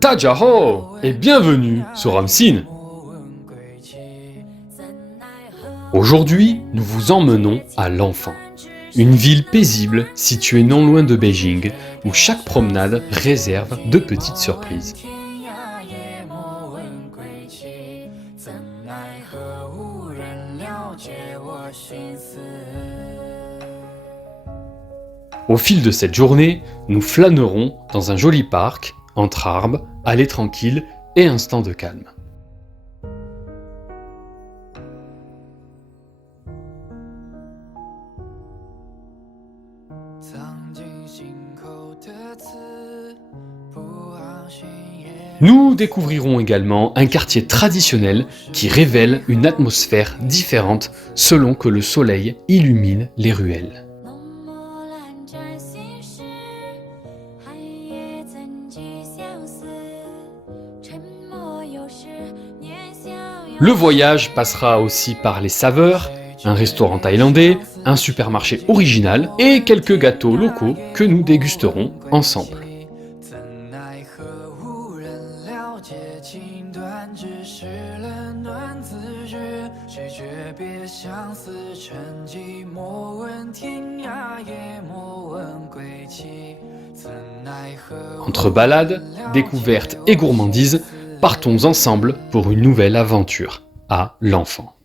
Tajaho et bienvenue sur Ramsin. Aujourd'hui, nous vous emmenons à Lanfang, une ville paisible située non loin de Beijing, où chaque promenade réserve de petites surprises. Au fil de cette journée, nous flânerons dans un joli parc, entre arbres, allées tranquilles et instants de calme. Nous découvrirons également un quartier traditionnel qui révèle une atmosphère différente selon que le soleil illumine les ruelles. Le voyage passera aussi par les saveurs, un restaurant thaïlandais, un supermarché original et quelques gâteaux locaux que nous dégusterons ensemble. Entre balades, découvertes et gourmandises, partons ensemble pour une nouvelle aventure à Lanfang.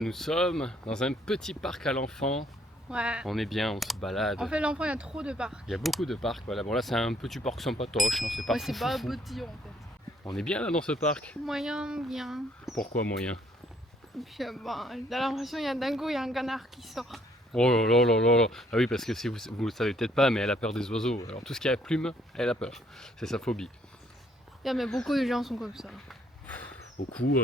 Nous sommes dans un petit parc à Lanfang. Ouais. On est bien, on se balade. En fait, Lanfang, il y a trop de parcs. Il y a beaucoup de parcs, voilà. Bon là c'est un petit parc sympatoche, hein. C'est pas Ouais, c'est pas petit en fait. On est bien là dans ce parc. Moyen, bien. Pourquoi moyen? Et puis, t'as l'impression qu'il y a d'un coup, il y a un canard qui sort. Oh là là là là là. Ah oui, parce que si vous le savez peut-être pas, mais elle a peur des oiseaux. Alors tout ce qui a plume, elle a peur. C'est sa phobie. Yeah, mais beaucoup de gens sont comme ça. Beaucoup.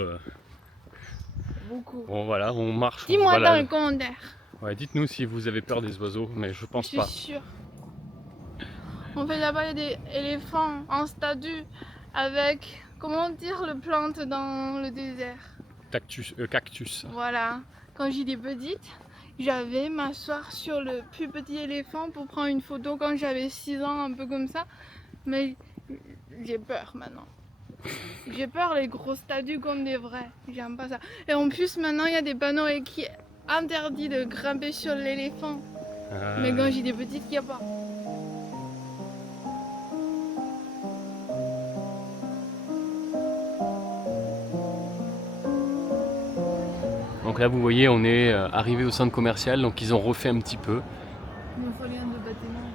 Beaucoup. Bon voilà, on marche. Dis-moi dans les commentaires. Ouais, dites-nous si vous avez peur des oiseaux, mais je pense pas. Je suis sûre. En fait, là-bas, il y a des éléphants en statue avec, comment dire, le plante dans le désert. Cactus. Voilà. Quand j'étais petite, j'avais m'asseoir sur le plus petit éléphant pour prendre une photo quand j'avais 6 ans, un peu comme ça. Mais j'ai peur maintenant. J'ai peur les grosses statues comme des vrais. J'aime pas ça. Et en plus, maintenant, il y a des panneaux qui interdit de grimper sur l'éléphant. Mais quand j'étais petite, il n'y a pas. Donc là vous voyez on est arrivé au centre commercial, donc ils ont refait un petit peu.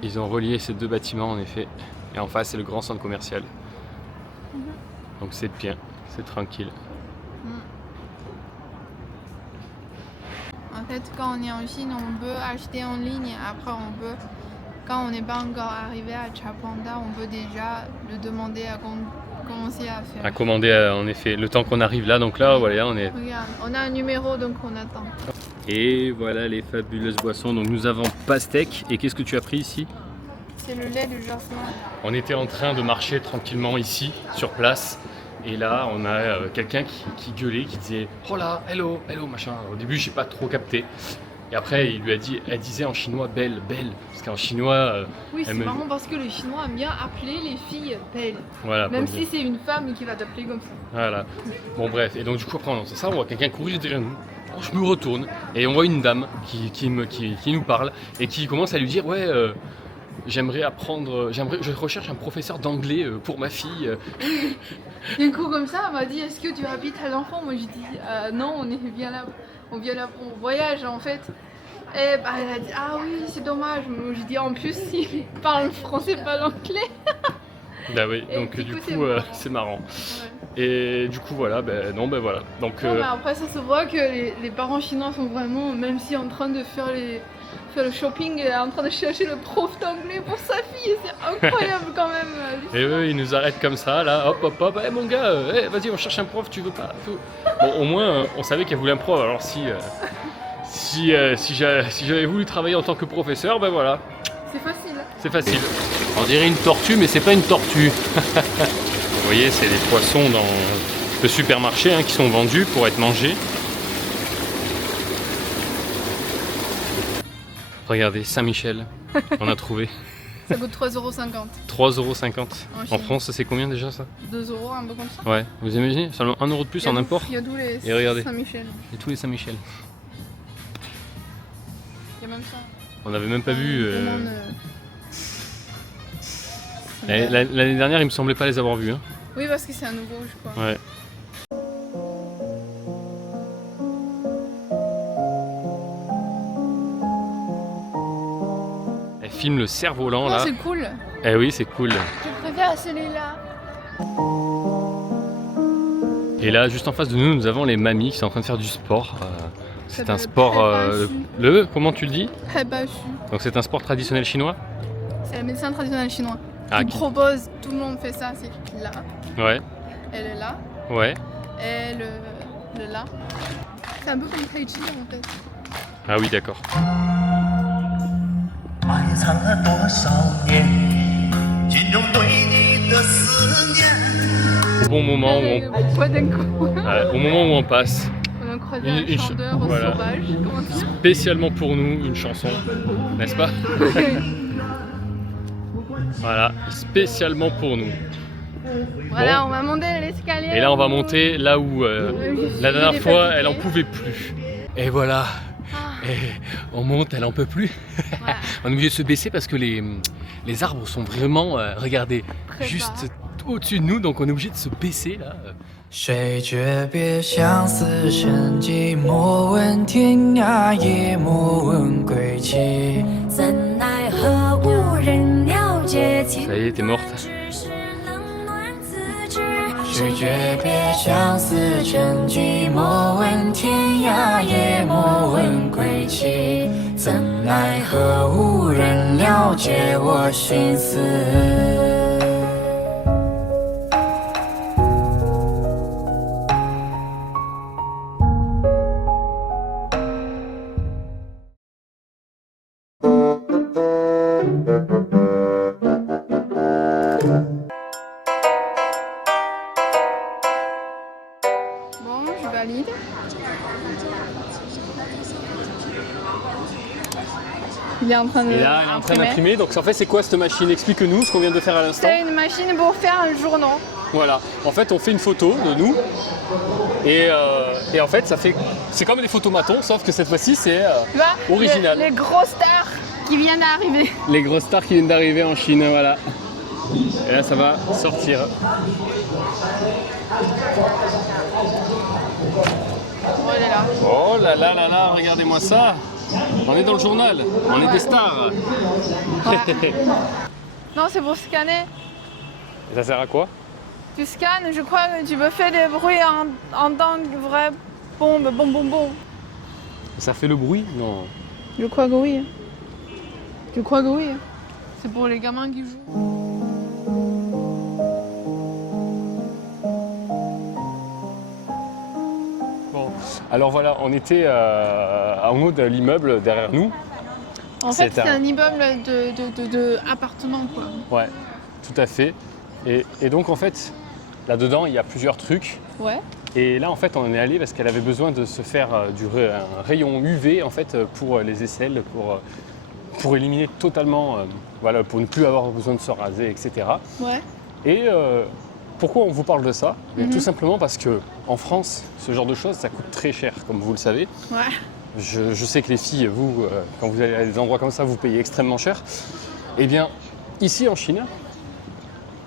Ils ont relié ces deux bâtiments en effet. Et en face c'est le grand centre commercial. Donc c'est bien, c'est tranquille. En fait quand on est en Chine on peut acheter en ligne. Après on peut, quand on n'est pas encore arrivé à Chapanda, on peut déjà le demander à commencer à faire. À commander en effet, le temps qu'on arrive là, donc là voilà on est... Regarde, on a un numéro donc on attend. Et voilà les fabuleuses boissons, donc nous avons pastèque, et qu'est-ce que tu as pris ici? C'est le lait de jasmin. On était en train de marcher tranquillement ici, sur place, et là on a quelqu'un qui gueulait, qui disait « Oh là, hello, hello » machin. Au début j'ai pas trop capté. Et après, elle disait en chinois belle, belle, parce qu'en chinois. Oui, c'est marrant parce que le chinois aime bien appeler les filles belles. Voilà. Même si c'est une femme qui va t'appeler comme ça. Voilà. Bon, bref. Et donc, du coup, après, on entend ça, on voit quelqu'un courir derrière nous. Alors, je me retourne et on voit une dame qui nous parle et qui commence à lui dire ouais. J'aimerais apprendre, je recherche un professeur d'anglais pour ma fille. D'un coup comme ça, elle m'a dit est-ce que tu habites à Lanfang? Moi j'ai dit non, on vient là pour voyage en fait. Et bah, elle a dit ah oui c'est dommage. Moi j'ai dit en plus il parle français pas l'anglais. Bah oui, et donc du coup c'est marrant. Ouais. Et du coup voilà, ben voilà. Donc, non, mais après ça se voit que les parents chinois sont vraiment, même si en train de faire le shopping, en train de chercher le prof d'anglais pour sa fille, c'est incroyable quand même. Et eux ils nous arrêtent comme ça là, hop hop hop, hey, mon gars, vas-y on cherche un prof, tu veux pas tout. Bon au moins on savait qu'elle voulait un prof, alors si j'avais voulu travailler en tant que professeur, ben voilà. C'est facile. C'est facile. On dirait une tortue mais c'est pas une tortue. Vous voyez c'est des poissons dans le supermarché qui sont vendus pour être mangés. Regardez, Saint-Michel, on a trouvé. Ça coûte 3,50 €. 3,50 € En En Chine. France, c'est combien déjà ça? 2 €, un peu comme ça. Ouais, vous imaginez? Seulement 1 € de plus en import. Il y a d'où les Et regardez. Saint-Michel. Et tous les Saint-Michel. Il y a même ça. On n'avait même pas vu. Demande, L'année dernière, il me semblait pas les avoir vus. Hein. Oui, parce que c'est un nouveau, je crois. Ouais. Elle filme le cerf-volant Oh, là. c'est cool. Eh oui, c'est cool. Je préfère celui-là. Et là, juste en face de nous, nous avons les mamies qui sont en train de faire du sport. C'est Ça un s'appelle sport. Comment tu le dis? Hebachu. Donc c'est un sport traditionnel chinois? C'est la médecine traditionnelle chinoise. Ah, Qui propose, tout le monde fait ça, c'est là, Ouais, elle est là, ouais. et le là. C'est un peu comme Tai Chi en fait. Ah oui, d'accord. 埋藏了多少年，心中对你的思念。 Au bon moment où on, Poids d'un coup. au moment où on passe, On a croisé Une- un une chanteur voilà. sauvage, comment dire. spécialement pour nous, une chanson, n'est-ce pas? Voilà, spécialement pour nous. Voilà, Bon. on va monter l'escalier. Et là, on va monter là où la dernière Il est fois, fatigué. elle en pouvait plus. Et voilà. Ah, Et on monte, elle en peut plus. voilà, On est obligé de se baisser parce que les arbres sont vraiment, regardez, très juste bas. au-dessus de nous, donc on est obligé de se baisser là. 谁诀别相思成疾，莫问天涯，也莫问归期。怎奈何无人了解情 Ça y est, t'es morte. 只是冷暖自知。谁诀别相思成疾，莫问天涯，也莫问归期。怎奈何无人了解我心思。 Bon, je valide. Il est en train de Et là, elle est en train imprimer. d'imprimer. Donc en fait, c'est quoi cette machine? Explique-nous ce qu'on vient de faire à l'instant. C'est une machine pour faire un journal. Voilà. En fait, on fait une photo de nous. Et en fait, c'est comme des photomatons, sauf que cette fois-ci, c'est Tu vois, original. les grosses stars qui viennent d'arriver. Les grosses stars qui viennent d'arriver en Chine, voilà. Et là, ça va sortir. Oh, elle est là. Oh là là là là, regardez-moi ça. On est dans le journal, on est des stars. Non, c'est pour scanner. Et ça sert à quoi? Tu scannes, je crois que tu peux faire des bruits en tant que vraie bombe, bon, bon, bon. Ça fait le bruit? Non. Je crois que oui. Je crois que oui. C'est pour les gamins qui jouent. Bon, alors voilà, on était en haut de l'immeuble derrière nous. En fait, C'est c'est un- un immeuble de appartements, quoi. Ouais, tout à fait. Et donc en fait, là-dedans, il y a plusieurs trucs. Ouais. Et là, en fait, on est allé parce qu'elle avait besoin de se faire un rayon UV en fait pour les aisselles, pour éliminer totalement, voilà, pour ne plus avoir besoin de se raser, etc. Ouais. Et pourquoi on vous parle de ça? Mhm. Tout simplement parce que en France, ce genre de choses, ça coûte très cher, comme vous le savez. Ouais. Je sais que les filles, vous, quand vous allez à des endroits comme ça, vous payez extrêmement cher. Eh bien, ici en Chine,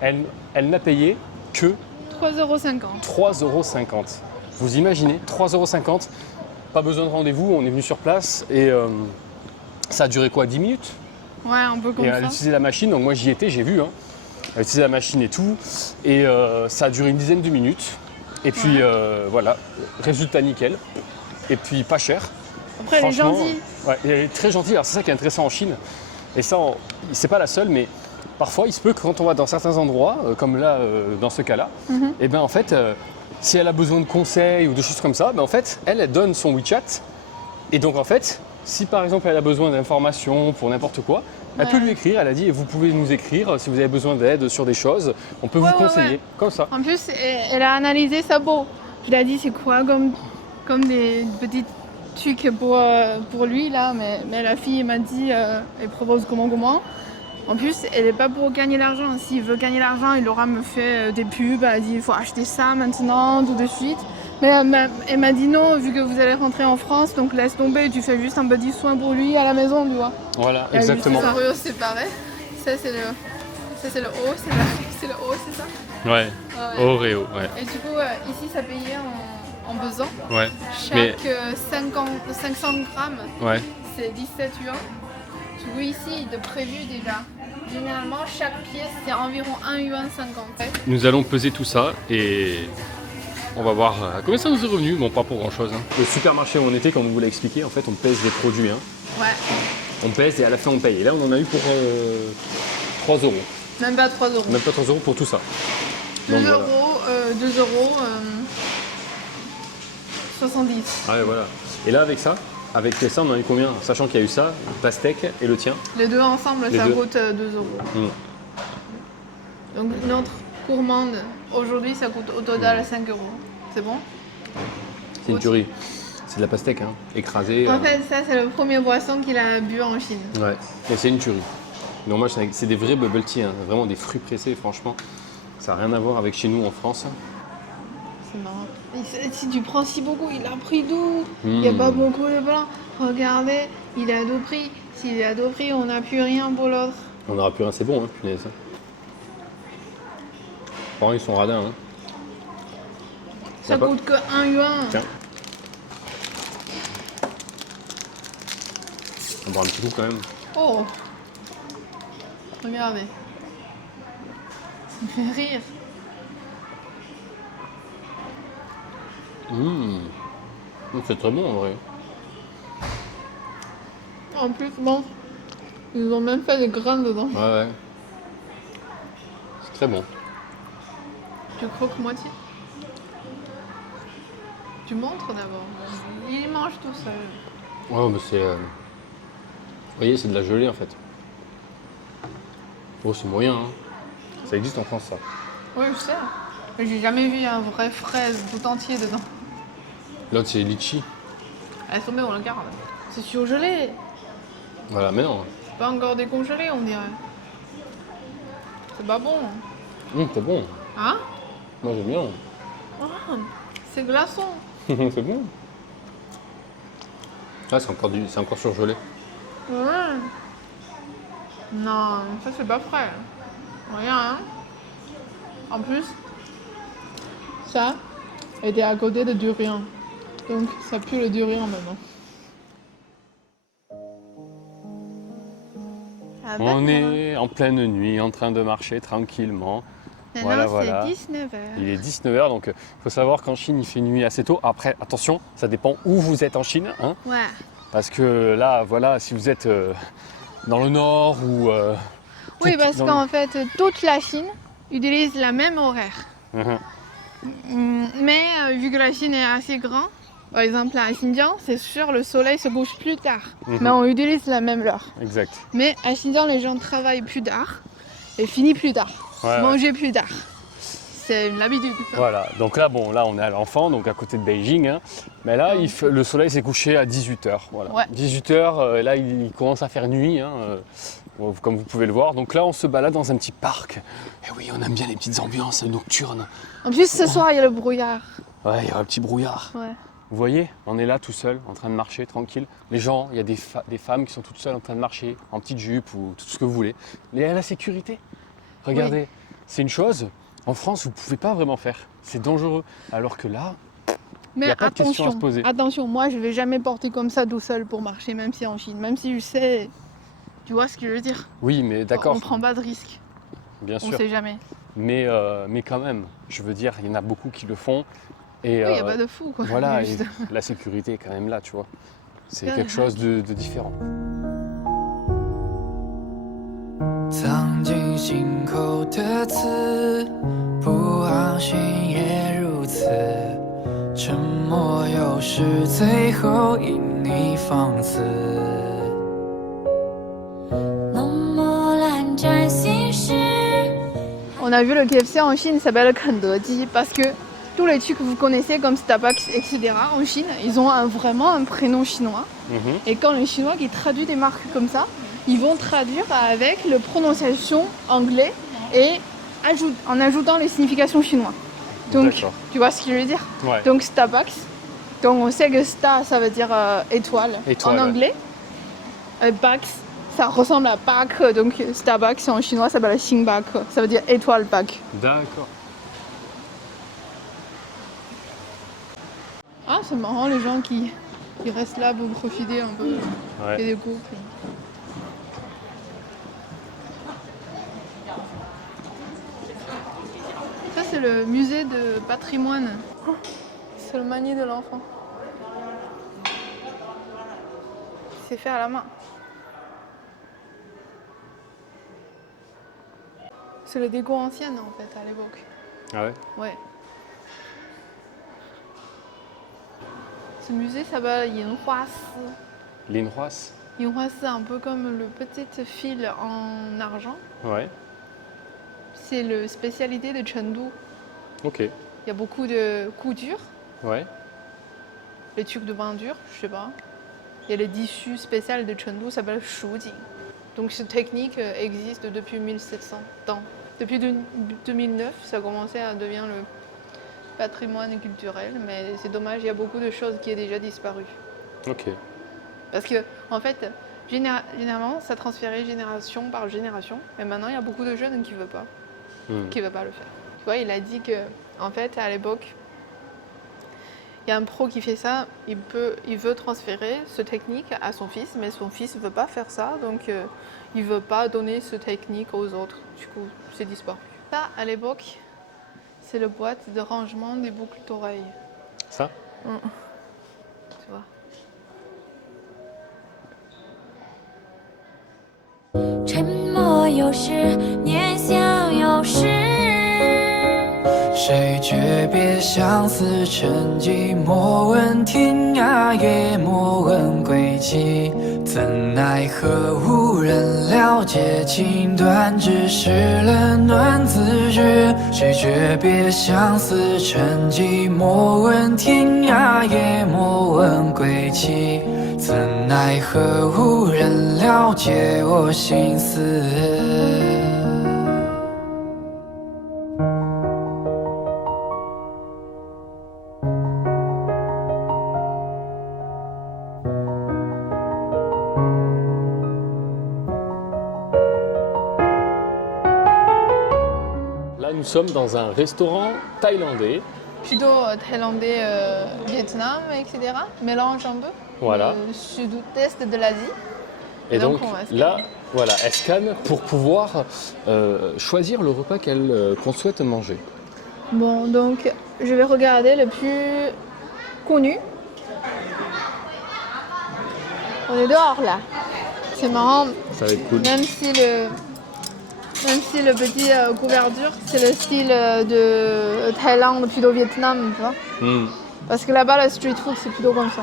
elle n'a payé que 3,50 €. 3,50 €. Vous imaginez, 3,50 €, pas besoin de rendez-vous, on est venu sur place et ça a duré quoi, 10 minutes? Ouais, un peu comme Et elle a ça. utilisé la machine, donc moi j'y étais, j'ai vu. Hein. Elle a utilisé la machine et tout, et ça a duré une dizaine de minutes. Et puis voilà, résultat nickel, et puis pas cher. Après, elle est Franchement, gentille. Ouais, elle est très gentille, alors c'est ça qui est intéressant en Chine. Et ça, c'est pas la seule, mais parfois il se peut que quand on va dans certains endroits, comme là, dans ce cas-là, Mhm. et bien en fait, si elle a besoin de conseils ou de choses comme ça, ben en fait, elle donne son WeChat. Et donc en fait, si par exemple elle a besoin d'informations pour n'importe quoi, elle peut Ouais. lui écrire, elle a dit, vous pouvez nous écrire si vous avez besoin d'aide sur des choses, on peut Ouais, vous ouais, conseiller, ouais. comme ça. En plus, elle a analysé sa peau. Je lui ai dit, c'est quoi comme des petites truc pour lui là, mais la fille m'a dit, elle propose comment. En plus, elle n'est pas pour gagner l'argent. S'il veut gagner l'argent, il aura me fait des pubs. Elle a dit il faut acheter ça maintenant, tout de suite. Mais elle m'a dit non, vu que vous allez rentrer en France, donc laisse tomber, tu fais juste un petit soin pour lui à la maison, tu vois. Voilà, Et exactement. C'est un Oreo séparé. Ça c'est le haut, c'est le haut, c'est ça? Ouais, Ouais. Oreo, ouais. Et du coup, ici ça payait en pesant. Ouais, Chaque 500 grammes, ouais. c'est 17 yuan. Tu vois ici, de prévu déjà. Généralement, chaque pièce, c'est environ 1 yuan 50. Nous allons peser tout ça et on va voir combien ça nous est revenu. Bon, pas pour grand chose. Le supermarché où on était, quand on vous l'a expliqué, en fait, on pèse les produits. Ouais, On pèse et à la fin on paye. Et là, on en a eu pour 3 euros. même pas 3 euros. Même pas 3 euros pour tout ça. 2 Donc, voilà. euros, 2 euros 70. Ah ouais, voilà. Et là, avec ça, on en a eu combien? Sachant qu'il y a eu ça, le pastèque et le tien. Les deux ensemble, Les ça deux. coûte 2 euros. Donc notre gourmande, aujourd'hui, ça coûte au total 5 euros. C'est bon? C'est une tuerie. C'est de la pastèque, hein, écrasée. En fait, ça, c'est le premier boisson qu'il a bu en Chine. Ouais, et c'est une tuerie. Donc moi, c'est des vrais bubble tea, hein, vraiment des fruits pressés, franchement. Ça n'a rien à voir avec chez nous en France. C'est marrant. Si tu prends si beaucoup, il a pris d'où? Il n'y a pas beaucoup de blanc. Regardez, il a deux prix. S'il a deux prix, on n'a plus rien pour l'autre. On n'aura plus rien, c'est bon, hein, punaise. Par contre, ils sont radins. Hein. Ça pas- coûte que 1 yuan. Tiens. On va boire un petit coup quand même. Oh! Regardez. Ça me fait rire. C'est très bon en vrai. En plus, bon, ils ont même fait des grains dedans. Ouais, ouais. C'est très bon. Tu croques moitié. Tu montres d'abord. Il mange tout seul. Ouais, mais c'est. Vous voyez, c'est de la gelée en fait. Oh, c'est moyen, hein. Ça existe en France, ça. Oui, je sais. Mais j'ai jamais vu un vrai fraise tout entier dedans. L'autre, c'est litchi. Laisse tomber, on le garde. C'est surgelé. Voilà, mais non. C'est pas encore décongelé, on dirait. C'est pas bon. C'est bon. Hein? Moi, j'aime bien. Ah, c'est glaçon. C'est bon. Ah, c'est encore surgelé. Ouais. Non, ça c'est pas frais. Rien, hein. En plus, ça était à côté de durian. Donc ça pue le durian maintenant. On est en pleine nuit, en train de marcher tranquillement. Maintenant Voilà. c'est 19h. Il est 19h, donc il faut savoir qu'en Chine, il fait nuit assez tôt. Après, attention, ça dépend où vous êtes en Chine. Hein, Ouais. parce que là, voilà, si vous êtes dans le nord ou... Oui, tout- parce dans qu'en fait, toute la Chine utilise la même horaire. Mais vu que la Chine est assez grande, par exemple à Xinjiang, c'est sûr le soleil se couche plus tard. Mais on utilise la même heure. Exact. Mais à Xinjiang, les gens travaillent plus tard et finissent plus tard. Ouais, Manger plus tard. C'est une habitude. Voilà, donc là, bon, là on est à l'enfant, donc à côté de Beijing. Hein. Mais là, le soleil s'est couché à 18h. Voilà. Ouais. 18h, là, il commence à faire nuit, hein, comme vous pouvez le voir. Donc là, on se balade dans un petit parc. Et oui, on aime bien les petites ambiances nocturnes. En plus, ce soir, il y a le brouillard. Ouais, il y a un petit brouillard. Ouais. Vous voyez, on est là tout seul, en train de marcher, tranquille. Les gens, il y a des femmes qui sont toutes seules en train de marcher, en petite jupe ou tout ce que vous voulez. Mais il y a la sécurité. Regardez, c'est une chose, en France, vous ne pouvez pas vraiment faire. C'est dangereux. Alors que là, Mais y a pas de question à se poser. attention, moi je vais jamais porter comme ça tout seul pour marcher, même si en Chine, même si je sais, tu vois ce que je veux dire. oui, mais d'accord, On prend pas de risque, bien on sûr. sait jamais. Mais quand même, je veux dire, il y en a beaucoup qui le font. Et Oui, il n'y a pas de fou quoi. voilà, et Juste. la sécurité est quand même là, tu vois. C'est Ouais. quelque chose de différent. 藏进心口的刺，不航行也如此。沉默有时最后因你放肆。浓墨蓝沾心事。 On a vu le KFC en Chine, il s'appelle Kentucky parce que tous les trucs que vous connaissez comme Starbucks, etc. en Chine, ils ont vraiment un prénom chinois. Et quand les Chinois qui traduisent des marques comme ça, ils vont traduire avec la prononciation anglaise et en ajoutant les significations chinoises. Donc, D'accord. tu vois ce que je veux dire? Ouais. Donc Starbucks, donc on sait que Star ça veut dire étoile, Étoile, en ouais. anglais. Bucks, ça ressemble à Bak, donc Starbucks en chinois ça s'appelle Xingbak, ça veut dire étoile Bak. D'accord. Ah, c'est marrant les gens qui restent là pour profiter un peu. Il y a Ouais. des couples. Ça, c'est le musée de patrimoine. C'est le manier de l'enfant. C'est fait à la main. C'est le déco ancienne en fait à l'époque. Ah ouais. Ouais. Ce musée s'appelle Yinhua Si. Linhua. Yinhua Si, un peu comme le petit fil en argent. Ouais. C'est la spécialité de Chengdu. Ok. Il y a beaucoup de couture, Ouais. les trucs de peinture, je sais pas. Il y a les tissus spéciaux de Chengdu, ça s'appelle Shujing. Donc cette technique existe depuis 1700 ans. Depuis 2009, ça a commencé à devenir le patrimoine culturel, mais c'est dommage, il y a beaucoup de choses qui ont déjà disparu. Ok. Parce que, en fait, généralement, ça transférait génération par génération, et maintenant, il y a beaucoup de jeunes qui ne veulent pas. Qui ne veut pas le faire. Tu vois, il a dit que, en fait, à l'époque, il y a un pro qui fait ça, il veut transférer cette technique à son fils, mais son fils ne veut pas faire ça, donc il ne veut pas donner cette technique aux autres. Du coup, c'est disparu. Ça, à l'époque, c'est le boîte de rangement des boucles d'oreilles. Ça? Tu vois. 沉默有时，念想有时。谁诀别相思成疾，莫问天涯月，莫问归期。怎奈何无人了解情断，只是冷暖自知。谁诀别相思成疾，莫问天涯月，莫问归期。怎奈何无人了解我心思。Là, nous sommes dans un restaurant thaïlandais. Plutôt thaïlandais, Vietnam, etc. Mélange un peu. Voilà. Le sud-est de l'Asie. Et donc on va là, voilà, elle scanne pour pouvoir choisir le repas qu'on souhaite manger. Bon, donc je vais regarder le plus connu. On est dehors là. C'est marrant, Ça va être cool. même si le petit couverture, c'est le style de Thaïlande, plutôt Vietnam, tu vois. Parce que là-bas, le street food, c'est plutôt comme ça.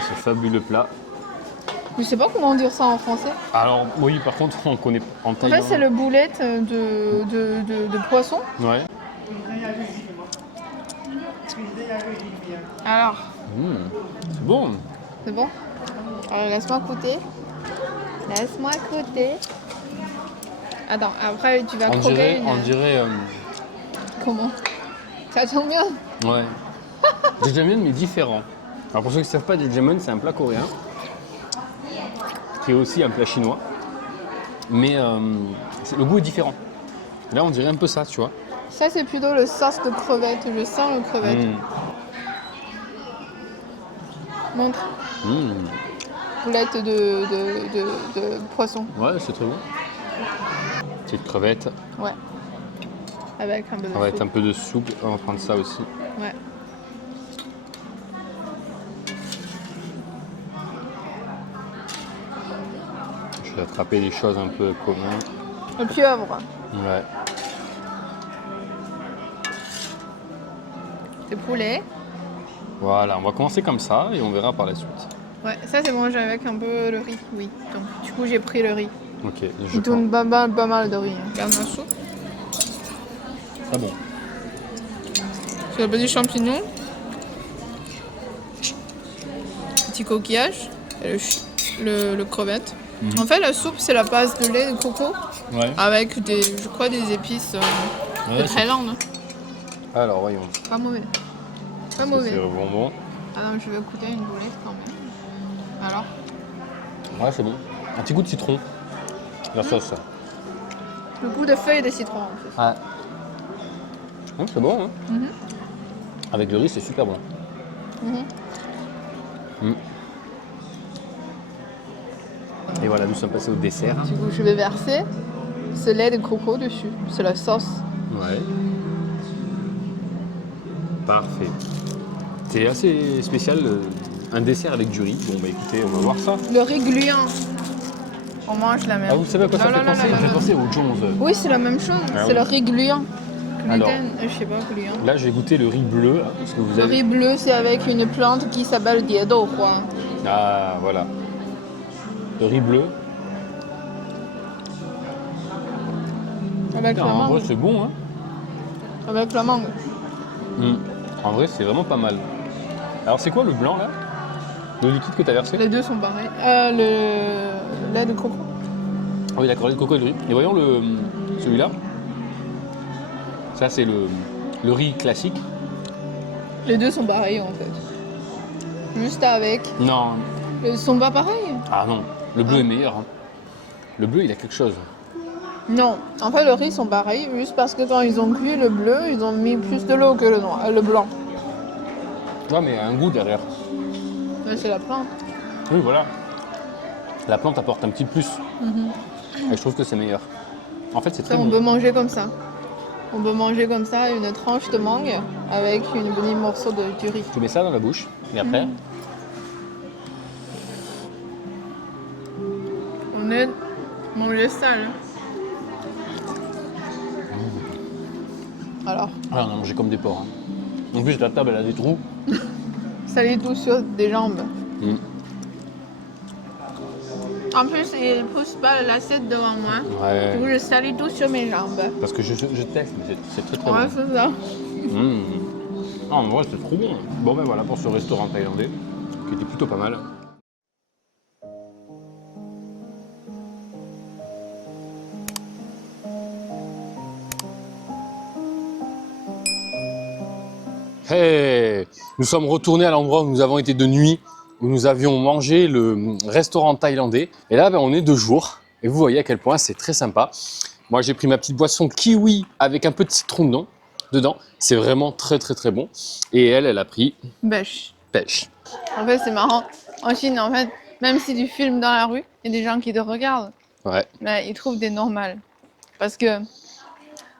Ce fabuleux plat. Je sais pas comment dire ça en français. Alors oui, par contre, on connaît en En Thaïlande. fait, c'est le boulette de poisson. Ouais. Alors, C'est bon. c'est bon? Alors, laisse-moi goûter. Laisse-moi goûter. Attends, après, tu vas croquer On dirait Comment? Ça tombe bien. ouais. Jajangmyeon mais différent. Alors pour ceux qui ne savent pas, jajangmyeon c'est un plat coréen qui est aussi un plat chinois, mais le goût est différent. Là on dirait un peu ça, tu vois. Ça, c'est plutôt le sauce de crevette. Je sens le crevette. Montre. Boulette de poisson. Ouais, c'est très bon. Petite crevette, Ouais. Avec un peu de on va soupe. être un peu de soupe, on va prendre ça aussi. Ouais. Je vais attraper des choses un peu communes. Le pieuvre. Ouais. Le poulet. Voilà, on va commencer comme ça et on verra par la suite. Ouais, ça c'est mangé avec un peu le riz, oui. Donc, du coup, j'ai pris le riz. Ok, je Il tourne pas mal de riz. Regarde ma soupe. Très bon. C'est le petit champignon. Petit coquillage. Et le crevette. En fait, la soupe, c'est la base de lait de coco. Ouais. Avec je crois, des épices de Thaïlande. Alors, voyons. Pas mauvais. Pas C'est mauvais. bonbon. Ah non, je vais goûter une boulette quand même. Alors? Ouais, c'est bon. Un petit goût de citron. La sauce. Le goût de feuilles de citron en plus. Ah. C'est bon, hein. Mhm. Avec le riz, c'est super bon. Mhm. Et voilà, nous sommes passés au dessert. Du coup, je vais verser ce lait de coco dessus. C'est la sauce. Ouais. Parfait. C'est assez spécial, un dessert avec du riz. Bon, bah écoutez, on va voir ça. Le riz gluant. On mange la même. Ah, vous savez à quoi ça Non, fait non, non, penser? non, Ça fait non. penser aux Jones. Oui, c'est la même chose. Ah c'est oui. le riz gluant. Alors. Gluten, je sais pas, gluant. Là, j'ai goûté le riz bleu. Parce que vous Le avez... riz bleu, c'est avec une plante qui s'appelle diedouhua. Ah, voilà. Le riz bleu. Avec Putain, la en vrai, mangue. c'est bon, hein. Avec la mangue. En vrai, c'est vraiment pas mal. Alors, c'est quoi le blanc, là? Le liquide que tu as versé? Les deux sont pareils. Le lait de coco. Ah oui, d'accord, le coco et le riz. Et voyons celui-là. Ça, c'est le riz classique. Les deux sont pareils en fait. Juste avec. Non. Ils sont pas pareils. Ah non, le bleu est meilleur. Hein. Le bleu, il a quelque chose. Non, en fait, le riz sont pareils, juste parce que quand ils ont cuit le bleu, ils ont mis plus de l'eau que le blanc. Ouais, mais il y a un goût derrière. Mais c'est la plante. Oui, voilà. La plante apporte un petit plus. Et je trouve que c'est meilleur. En fait, c'est très Ça, on bon. peut manger comme ça. On peut manger comme ça une tranche de mangue avec une petit morceau du riz. Tu mets ça dans la bouche, et après, On est manger sale. Alors, ah, on a mangé comme des porcs. Hein. En plus, la table, elle a des trous. saler tout sur des jambes. Mm. En plus, il pousse pas l'assiette devant moi. Du coup, Ouais. je salis tout sur mes jambes. Parce que je teste, mais c'est très très Ouais, bon. c'est ça. Ah, en vrai, c'est trop bon. Bon, ben voilà pour ce restaurant thaïlandais, qui était plutôt pas mal. Hey, nous sommes retournés à l'endroit où nous avons été de nuit, où nous avions mangé le restaurant thaïlandais. Et là, ben, on est de jour. Et vous voyez à quel point c'est très sympa. Moi, j'ai pris ma petite boisson kiwi avec un peu de citron dedans. C'est vraiment très très très bon. Et elle a pris Bêche. pêche. En fait, c'est marrant. En Chine, en fait, même si tu filmes dans la rue, il y a des gens qui te regardent. Ouais. Mais ils trouvent des normales. Parce que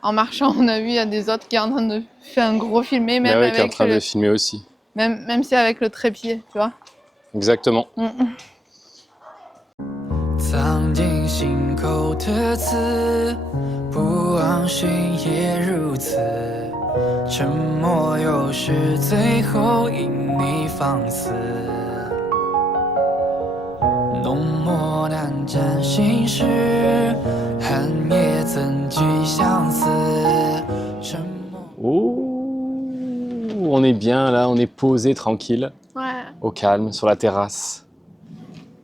en marchant, on a vu, il y a des autres qui sont en train de faire un gros filmé, même Mais ouais, qui est en avec train de filmer aussi. même si avec le trépied, tu vois. Exactement. 藏进心口的刺，不忘寻也如此。沉默有时最后因你放肆，浓墨难沾心事，寒夜怎惧相思？沉默。 Oh, on est bien là, on est posé tranquille, Ouais. au calme, sur la terrasse.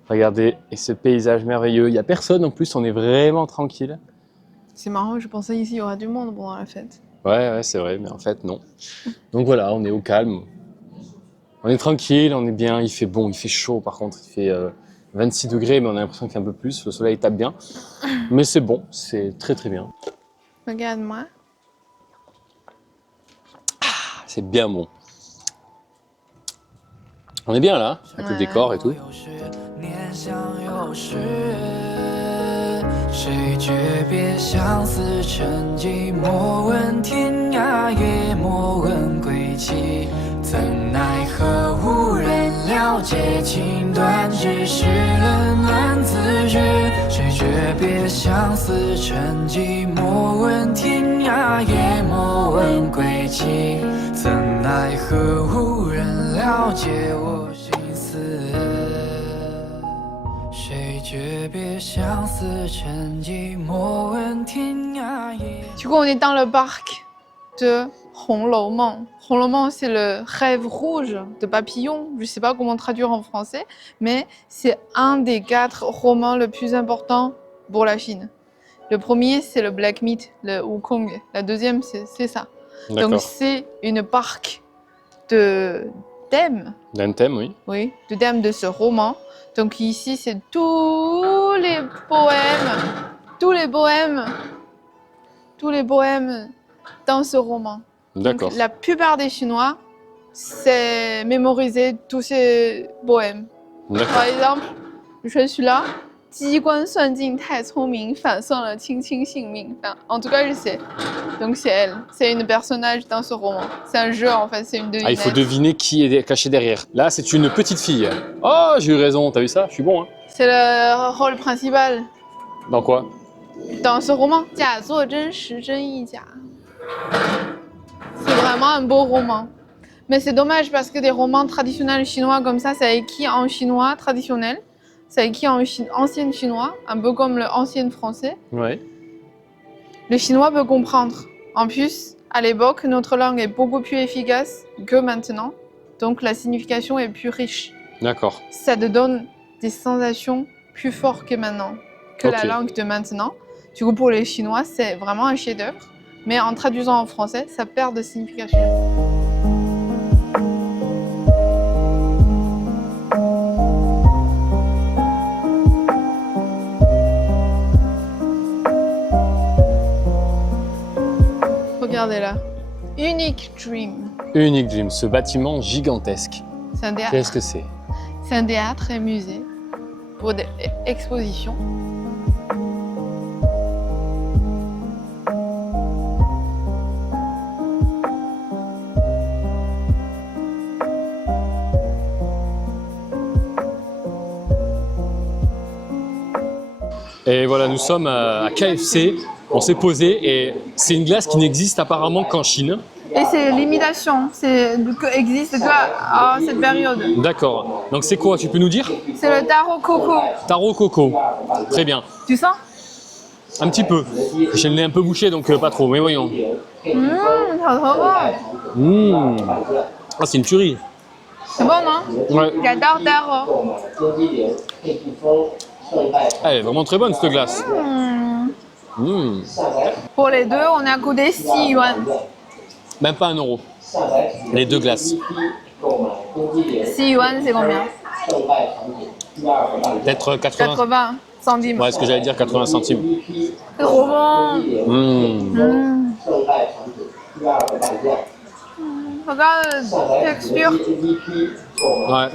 Regardez, et ce paysage merveilleux. Il n'y a personne en plus, on est vraiment tranquille. C'est marrant, je pensais ici il y aura du monde pendant la fête. Ouais, c'est vrai, mais en fait, non. Donc voilà, on est au calme. On est tranquille, on est bien, il fait bon, il fait chaud par contre, il fait 26 degrés, mais on a l'impression qu'il y a un peu plus, le soleil tape bien. Mais c'est bon, c'est très très bien. Regarde-moi. C'est bien bon. On est bien là, avec le Ouais. décor et tout. 有时念想有时，谁诀别相思成疾？莫问天涯，也莫问归期。怎奈何无人了解情断，只是冷暖自知。谁诀别相思成疾？莫问天涯，也莫问归期。怎奈何无人了解我心思？谁诀别相思成疾？莫问天涯也。 Du coup, on est dans le parc de Hong Lou Meng. Hong Lou Meng, c'est le rêve rouge de Papillon. Je ne sais pas comment traduire en français, mais c'est un des 4 romans les plus importants pour la Chine. Le premier, c'est le Black Myth, le Wukong. La deuxième, c'est ça. Donc, D'accord. c'est une parc de thèmes, D'un thème, oui. oui, de thèmes de ce roman. Donc ici, c'est tous les poèmes, tous les poèmes, tous les poèmes dans ce roman. D'accord. Donc, la plupart des Chinois, c'est mémoriser tous ces poèmes. D'accord. Par exemple, je suis là. 机关算尽太聪明，反算了卿卿性命. Enfin, en tout cas, je sais. Donc c'est elle. C'est une personnage dans ce roman. C'est un jeu en fait, c'est une devinette. Ah, il faut deviner qui est caché derrière. Là, c'est une petite fille. Oh, j'ai eu raison, t'as vu ça? Je suis bon, hein. C'est le rôle principal Dans quoi? dans ce roman. 假作真时真亦假. C'est vraiment un beau roman. Mais c'est dommage parce que des romans traditionnels chinois comme ça, c'est écrit en chinois traditionnel. C'est écrit en ancien chinois, un peu comme le ancien français. Ouais. Le chinois peut comprendre. En plus, à l'époque, notre langue est beaucoup plus efficace que maintenant. Donc la signification est plus riche. D'accord. Ça te donne des sensations plus fortes que maintenant, que Ok. la langue de maintenant. Du coup, pour les Chinois, c'est vraiment un chef-d'œuvre. Mais en traduisant en français, ça perd de signification. Regardez là. Unique Dream. Unique Dream, ce bâtiment gigantesque. C'est un théâtre. Qu'est-ce que c'est? C'est un théâtre et musée pour des expositions. Et voilà, nous sommes à KFC. On s'est posé et c'est une glace qui n'existe apparemment qu'en Chine. Et c'est l'imitation, c'est existe qu'à cette période. D'accord. Donc c'est quoi? Tu peux nous dire? C'est le taro coco. Taro coco. Très bien. Tu sens? Un petit peu. J'ai le nez un peu bouché donc pas trop. Mais voyons. Ça trop bon. Mmh. Ah, c'est une tuerie. C'est bon, non? Ouais. J'adore taro. Elle est vraiment très bonne cette glace. Mmh. Pour les deux, on a coûté 6 yuan. Même pas 1 euro. Les 2 glaces. 6 yuan, c'est combien? Peut-être 80. 80 centimes. Ouais, ce que j'allais dire, 80 centimes. C'est trop bon. Mmh. Regarde la texture. Ouais.